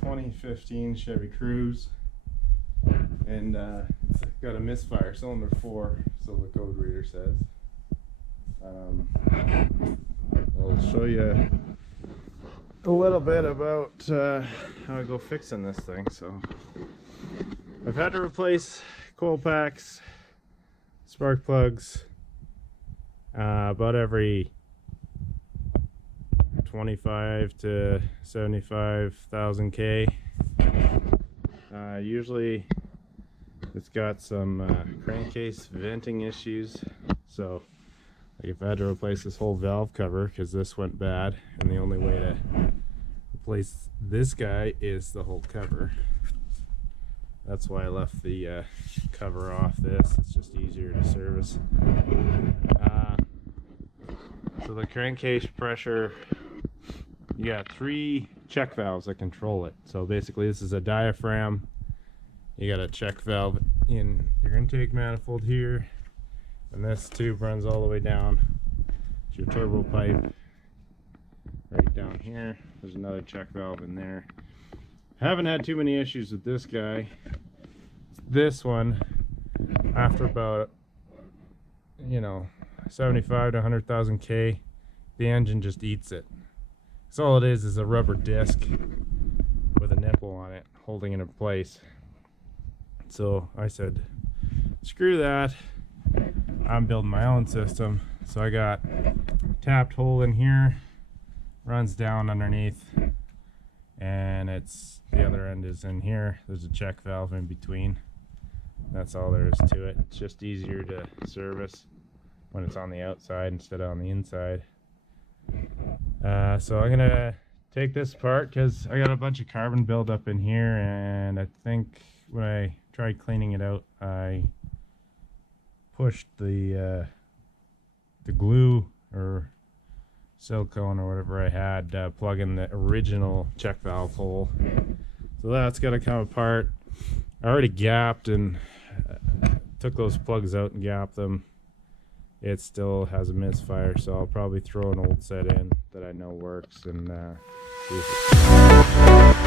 2015 Chevy Cruze, and it's got a misfire, cylinder 4, so the code reader says. I'll show you a little bit about how I go fixing this thing. So I've had to replace coil packs, spark plugs, about every 25 to 75,000 K. Usually it's got some crankcase venting issues, so like if I had to replace this whole valve cover because this went bad, and the only way to replace this guy is the whole cover. That's why I left the cover off this. It's just easier to service. So the crankcase pressure, you got 3 check valves that control it. So basically this is a diaphragm. You got a check valve in your intake manifold here, and this tube runs all the way down to your turbo pipe right down here. There's another check valve in there. Haven't had too many issues with this guy. This one, after about 75 to 100,000 K, the engine just eats it. So all it is a rubber disc with a nipple on it holding it in place. So I said, screw that, I'm building my own system. So I got a tapped hole in here, runs down underneath, and the other end is in here. There's a check valve in between. That's all there is to it. It's just easier to service when it's on the outside instead of on the inside. So I'm gonna take this apart because I got a bunch of carbon buildup in here, and I think when I tried cleaning it out, I pushed the glue or silicone or whatever I had plug in the original check valve hole. So that's got to come apart. I already gapped and took those plugs out and gapped them. It still has a misfire, so I'll probably throw an old set in that I know works and use it.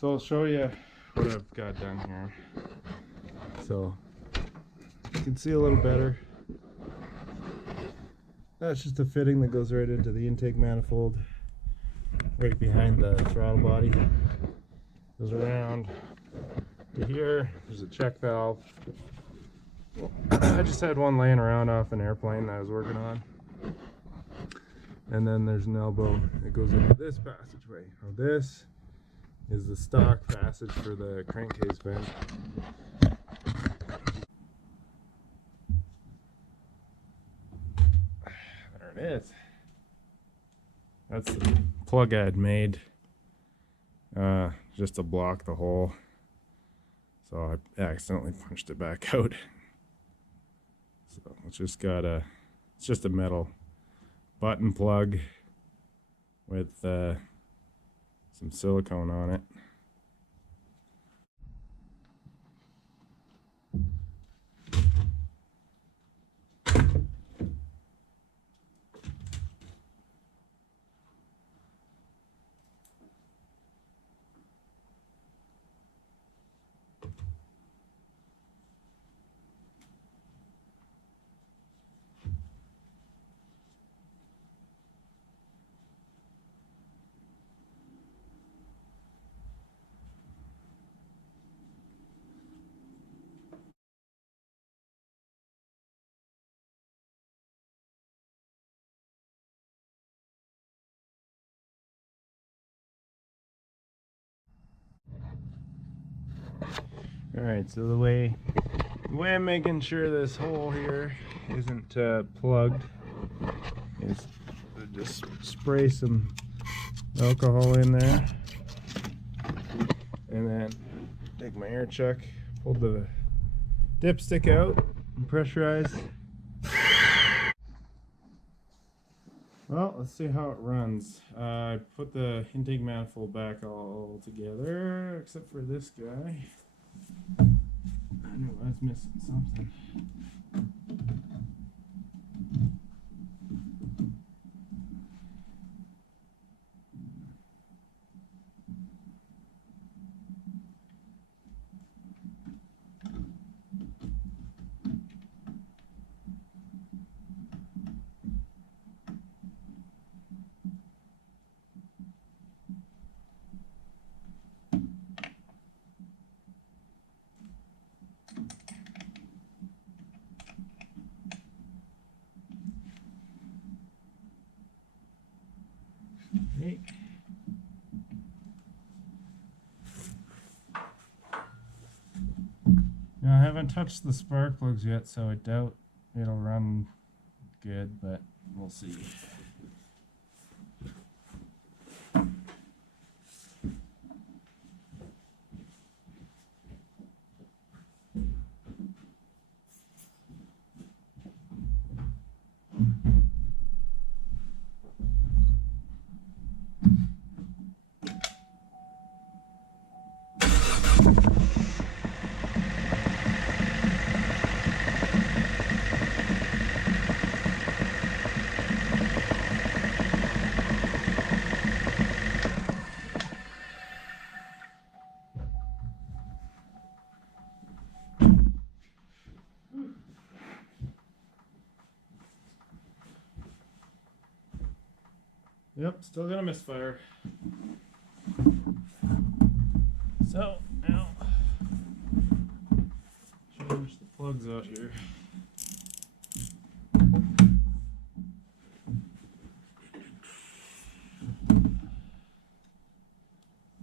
So I'll show you what I've got done here. So you can see a little better. That's just a fitting that goes right into the intake manifold, right behind the throttle body. Goes around to here. There's a check valve. I just had one laying around off an airplane that I was working on. And then there's an elbow that goes into this passageway. Now this is the stock passage for the crankcase vent. There it is. That's the plug I had made just to block the hole. So I accidentally punched it back out. So it's just got it's just a metal button plug with some silicone on it. Alright, so the way I'm making sure this hole here isn't plugged is to just spray some alcohol in there, and then take my air chuck, pull the dipstick out, and pressurize. Well, let's see how it runs. I put the intake manifold back all together, except for this guy. I knew I was missing something. Okay. Now, I haven't touched the spark plugs yet, so I doubt it'll run good, but we'll see. Yep, still gonna misfire. So now change the plugs out here.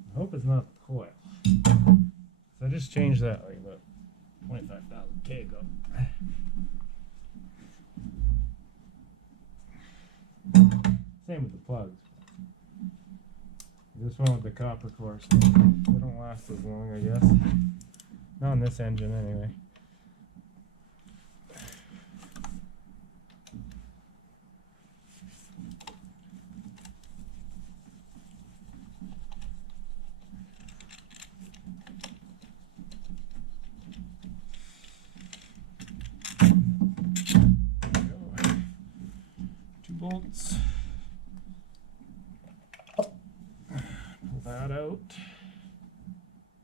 I hope it's not the coil. So I just changed that like about 25,000 K ago. Same with the plugs. This one with the copper core, so they don't last as long, I guess. Not on this engine, anyway. There we go. 2 bolts. Pull that out. I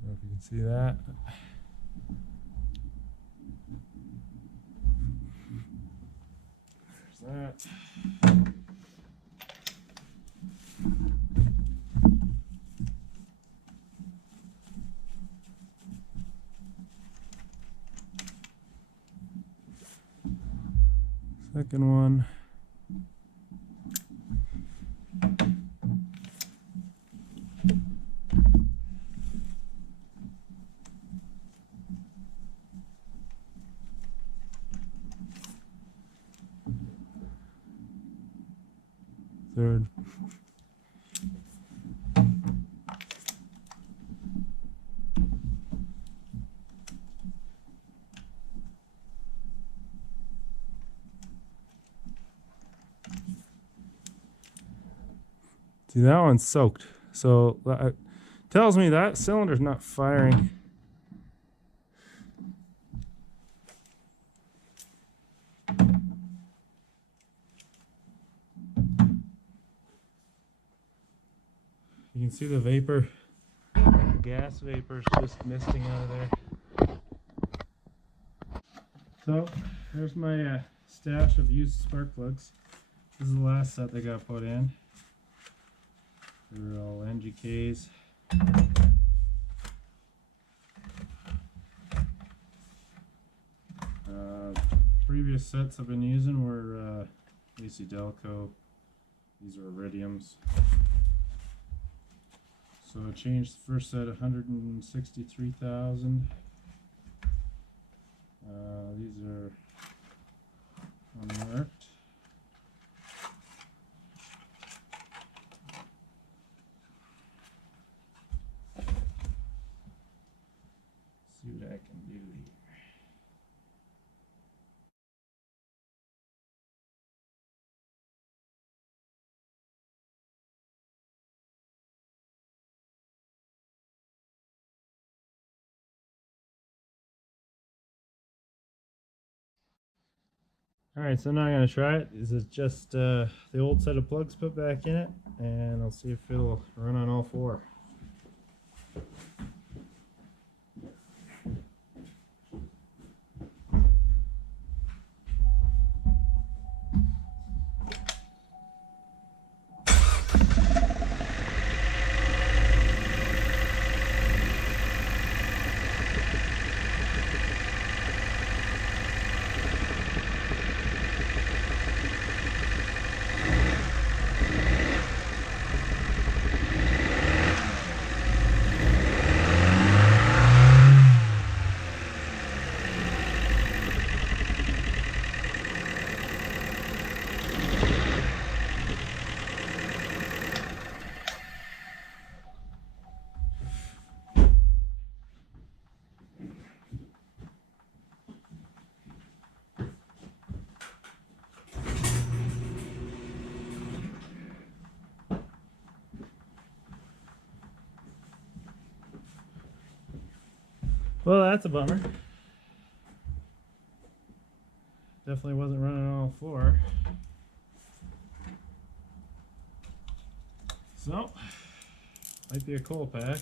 don't know if you can see that. There's that. Second one. third. See, that one's soaked. So that tells me that cylinder's not firing. You can see the vapor, gas vapor's just misting out of there. So there's my stash of used spark plugs. This is the last set that got put in. They're all NGKs. Previous sets I've been using were AC Delco. These are iridiums. So I changed the first set 163,000. These are unmarked. See what I can do here. Alright, so now I'm going to try it. This is just the old set of plugs put back in it, and I'll see if it'll run on all four. Well, that's a bummer. Definitely wasn't running on all four. So, might be a coal pack.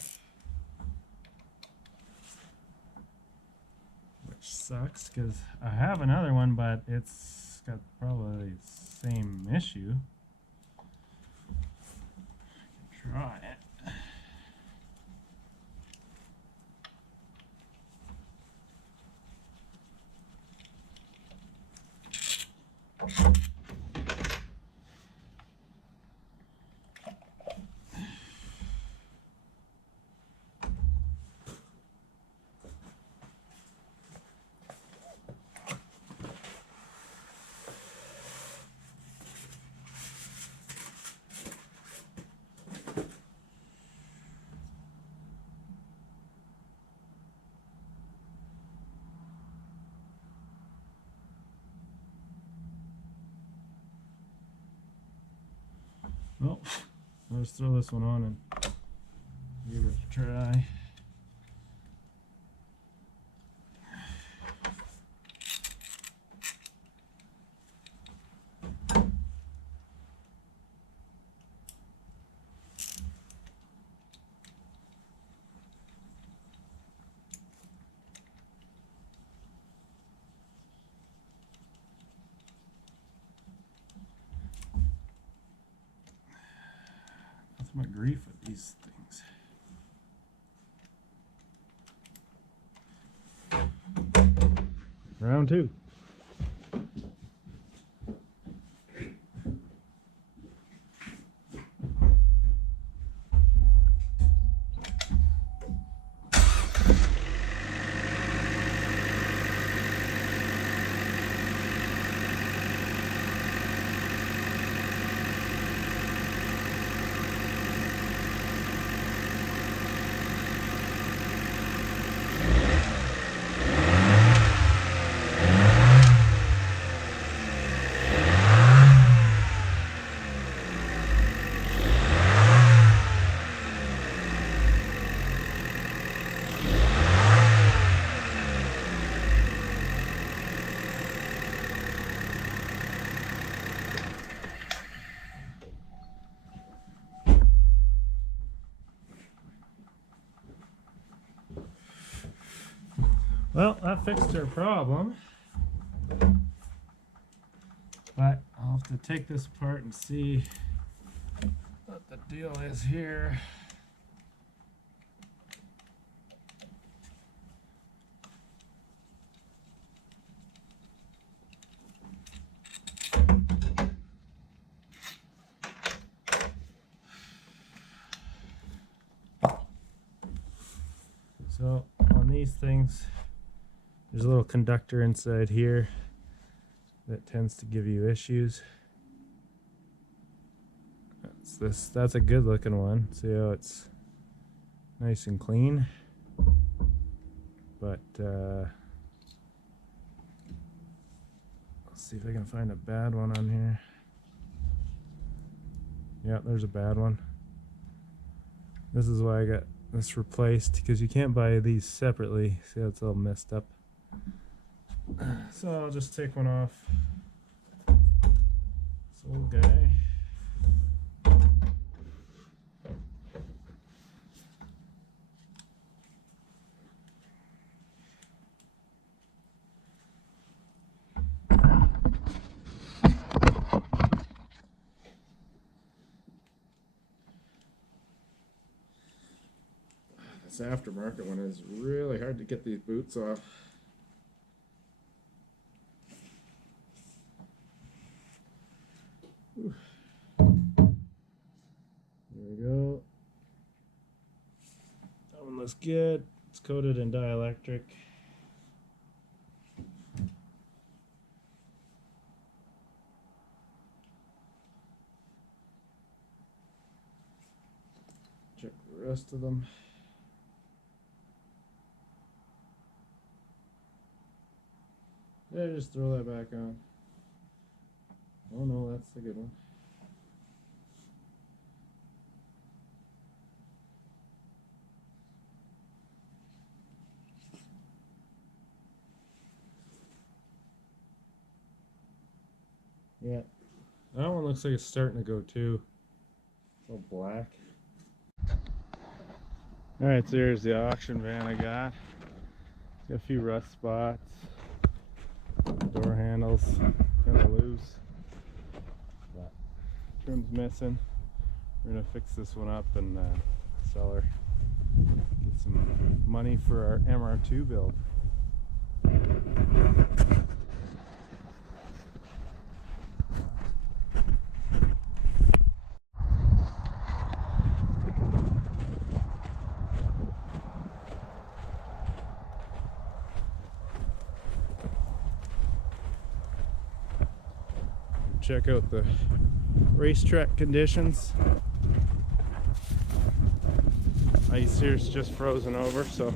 Which sucks, because I have another one, but it's got probably the same issue. I can try it. Well, I'll just throw this one on and give it a try. That's my grief with these things. Round two. Well, that fixed her problem. But I'll have to take this apart and see what the deal is here. So on these things, there's a little conductor inside here that tends to give you issues. That's a good looking one. See how it's nice and clean. But let's see if I can find a bad one on here. Yeah, there's a bad one. This is why I got this replaced, because you can't buy these separately. See how it's all messed up. So I'll just take one off this old guy. This aftermarket one is really hard to get these boots off. Whew. There we go. That one looks good. It's coated in dielectric. Check the rest of them. Yeah, just throw that back on. Oh no, that's the good one. Yeah, that one looks like it's starting to go too. It's all black. Alright, so here's the auction van I got. Got a few rust spots. Door handles kind of loose. But trim's missing. We're gonna fix this one up and sell her. Get some money for our MR2 build. Check out the racetrack conditions. Ice here's just frozen over, so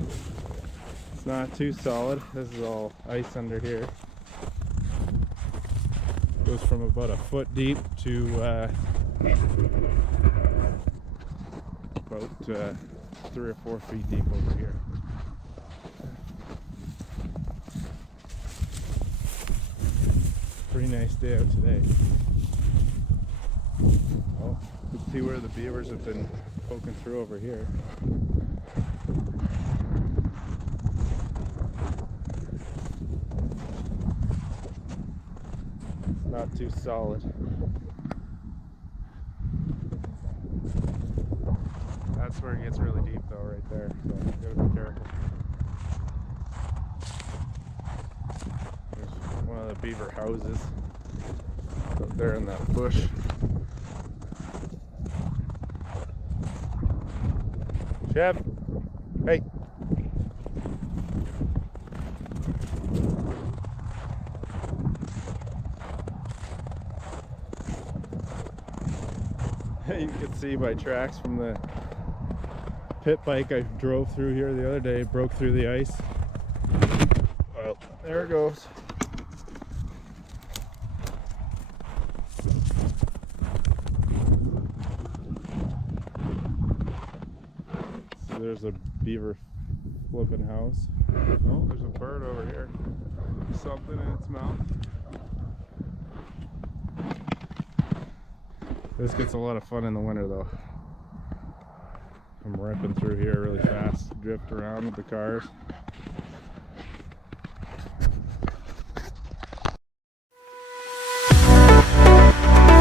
it's not too solid. This is all ice under here. Goes from about a foot deep to about 3 or 4 feet deep over here. Pretty nice day out today. Oh, you can see where the beavers have been poking through over here. It's not too solid. That's where it gets really deep though, right there. So you gotta be careful. There's one of the beaver houses out there in that bush. Chev, hey. You can see my tracks from the pit bike I drove through here the other day. Broke through the ice. Well, there it goes. So there's a beaver flipping house. Oh, there's a bird over here. Something in its mouth. This gets a lot of fun in the winter though. I'm ripping through here really fast, drift around with the cars.